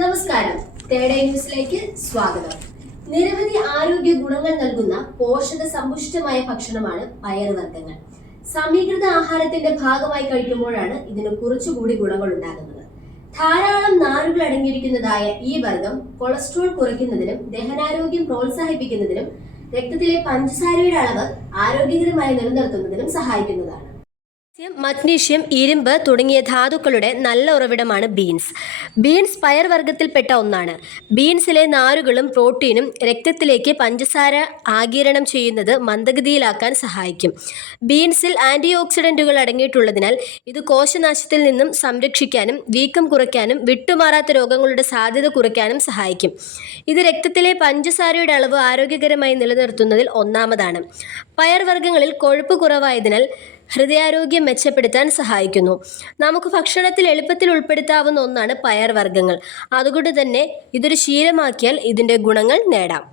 നമസ്കാരം, തേടേ ന്യൂസിലേക്ക് സ്വാഗതം. നിരവധി ആരോഗ്യ ഗുണങ്ങൾ നൽകുന്ന പോഷക സമ്പുഷ്ടമായ ഭക്ഷണമാണ് പയറുവർഗ്ഗങ്ങൾ. സമീകൃത ആഹാരത്തിന്റെ ഭാഗമായി കഴിക്കുമ്പോഴാണ് ഇതിന് കുറച്ചുകൂടി ഗുണങ്ങൾ ഉണ്ടാകുന്നത്. ധാരാളം നാരുകൾ അടങ്ങിയിരിക്കുന്നതായ ഈ വർഗ്ഗം കൊളസ്ട്രോൾ കുറയ്ക്കുന്നതിനും ദഹനാരോഗ്യം പ്രോത്സാഹിപ്പിക്കുന്നതിനും രക്തത്തിലെ പഞ്ചസാരയുടെ അളവ് ആരോഗ്യകരമായി നിലനിർത്തുന്നതിനും സഹായിക്കുന്നതാണ്. മഗ്നീഷ്യം, ഇരുമ്പ് തുടങ്ങിയ ധാതുക്കളുടെ നല്ല ഉറവിടമാണ് ബീൻസ്. ബീൻസ് പയർവർഗ്ഗത്തിൽപ്പെട്ട ഒന്നാണ്. ബീൻസിലെ നാരുകളും പ്രോട്ടീനും രക്തത്തിലേക്ക് പഞ്ചസാര ആഗിരണം ചെയ്യുന്നത് മന്ദഗതിയിലാക്കാൻ സഹായിക്കും. ബീൻസിൽ ആന്റി ഓക്സിഡന്റുകൾ അടങ്ങിയിട്ടുള്ളതിനാൽ ഇത് കോശനാശത്തിൽ നിന്നും സംരക്ഷിക്കാനും വീക്കം കുറയ്ക്കാനും വിട്ടുമാറാത്ത രോഗങ്ങളുടെ സാധ്യത കുറയ്ക്കാനും സഹായിക്കും. ഇത് രക്തത്തിലെ പഞ്ചസാരയുടെ അളവ് ആരോഗ്യകരമായി നിലനിർത്തുന്നതിൽ ഒന്നാമതാണ്. പയർവർഗ്ഗങ്ങളിൽ കൊഴുപ്പ് കുറവായതിനാൽ ഹൃദയാരോഗ്യം മെച്ചപ്പെടുത്താൻ സഹായിക്കുന്നു. നമുക്ക് ഭക്ഷണത്തിൽ എളുപ്പത്തിൽ ഉൾപ്പെടുത്താവുന്ന ഒന്നാണ് പയർവർഗ്ഗങ്ങൾ. അതുകൊണ്ട് തന്നെ ഇതൊരു ശീലമാക്കിയാൽ ഇതിൻ്റെ ഗുണങ്ങൾ നേടാം.